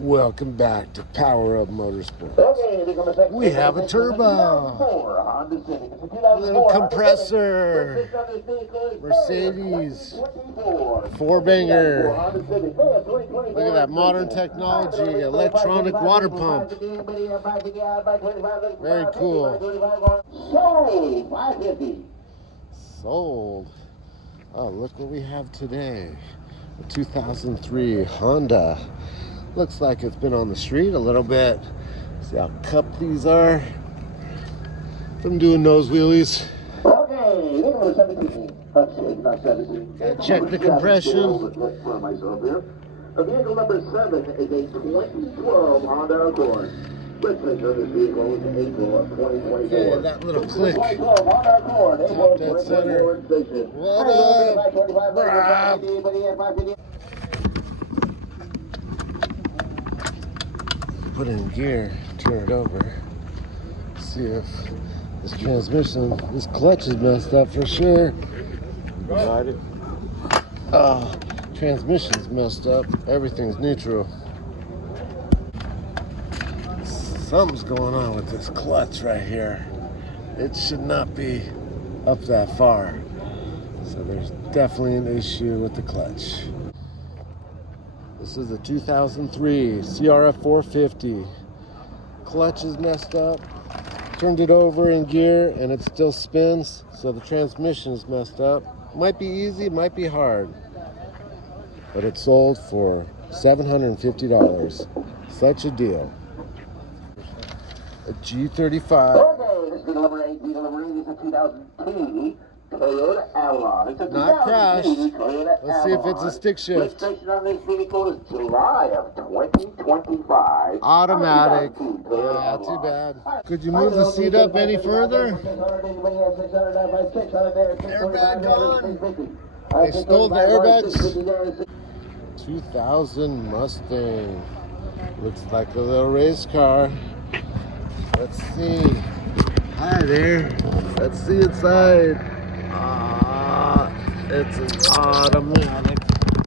Welcome back to Power Up Motorsports. We have a turbo, little compressor, Mercedes, four-banger. Look at that modern technology, electronic water pump. Very cool. Sold. Oh, look what we have today. A 2003 Honda. Looks like it's been on the street a little bit. See how cupped these are from doing nose wheelies. Gotta check the compression. Vehicle number 7 is a 2012 Honda Accord. Okay, that little click. Top dead center. What up? Put it in gear, turn it over. See if this transmission, this clutch is messed up for sure. Oh, transmission's messed up. Everything's neutral. Something's going on with this clutch right here. It should not be up that far. So there's definitely an issue with the clutch. This is a 2003 CRF 450. Clutch is messed up. Turned it over in gear and it still spins. So the transmission is messed up. Might be easy, might be hard. But it sold for $750. Such a deal. A G35. Okay, this is number 8, delivery. This is 2002 Toyota Avalon. It's a Not crashed. Toyota Let's see if it's a stick shift. Registration on this vehicle is July of 2025. Automatic. Yeah, too bad. Could you move the seat up any further? Airbag gone. They stole the airbags. 2000 Mustang. Looks like a little race car. Let's see. Hi there. Let's see inside. It's an automatic.